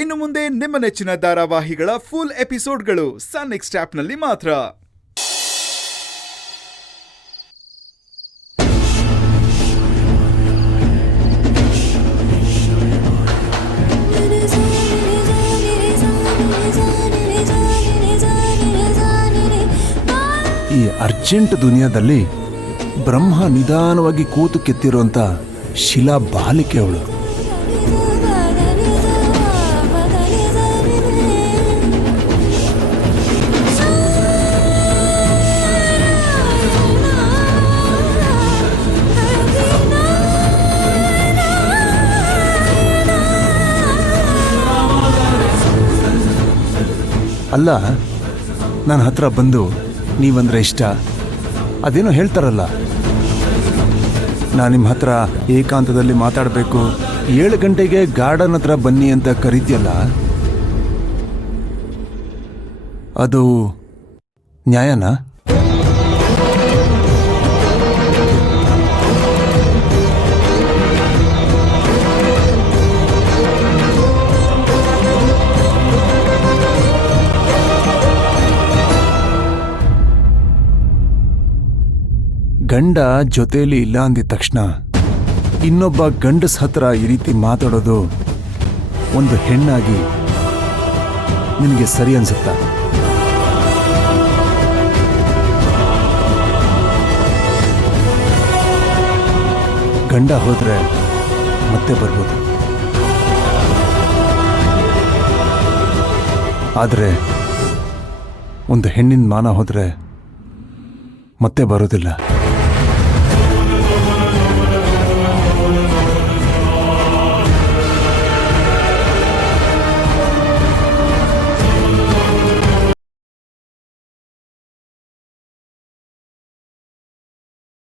ಇನ್ನು ಮುಂದೆ ನಿಮ್ಮ ನೆಚ್ಚಿನ ಧಾರಾವಾಹಿಗಳ ಫುಲ್ ಎಪಿಸೋಡ್ಗಳು ಸನ್ ನೆಕ್ಸ್ಟ್ ಆಪ್ನಲ್ಲಿ ಮಾತ್ರ. ಈ ಅರ್ಜೆಂಟ್ ದುನಿಯಾದಲ್ಲಿ ಬ್ರಹ್ಮ ನಿಧಾನವಾಗಿ ಕೂತು ಕೆತ್ತಿರುವಂತ ಶಿಲಾ ಬಾಲಿಕೆ ಅವಳು. ಅಲ್ಲ, ನನ್ನ ಹತ್ರ ಬಂದು ನೀವಂದ್ರೆ ಇಷ್ಟ ಅದೇನೋ ಹೇಳ್ತಾರಲ್ಲ, ನಾನು ನಿಮ್ಮ ಹತ್ರ ಏಕಾಂತದಲ್ಲಿ ಮಾತಾಡಬೇಕು, 7 ಗಂಟೆಗೆ ಗಾರ್ಡನ್ ಹತ್ರ ಬನ್ನಿ ಅಂತ ಕರೀತಿಯಲ್ಲ, ಅದು ನ್ಯಾಯನಾ? ಗಂಡ ಜೊತೆಯಲ್ಲಿ ಇಲ್ಲ ಅಂದಿದ ತಕ್ಷಣ ಇನ್ನೊಬ್ಬ ಗಂಡಸ ಹತ್ರ ಈ ರೀತಿ ಮಾತಾಡೋದು ಒಂದು ಹೆಣ್ಣಾಗಿ ನಿನಗೆ ಸರಿ ಅನ್ಸುತ್ತಾ? ಗಂಡ ಹೋದ್ರೆ ಮತ್ತೆ ಬರ್ಬೋದು, ಆದರೆ ಒಂದು ಹೆಣ್ಣಿನ ಮಾನ ಹೋದ್ರೆ ಮತ್ತೆ ಬರೋದಿಲ್ಲ.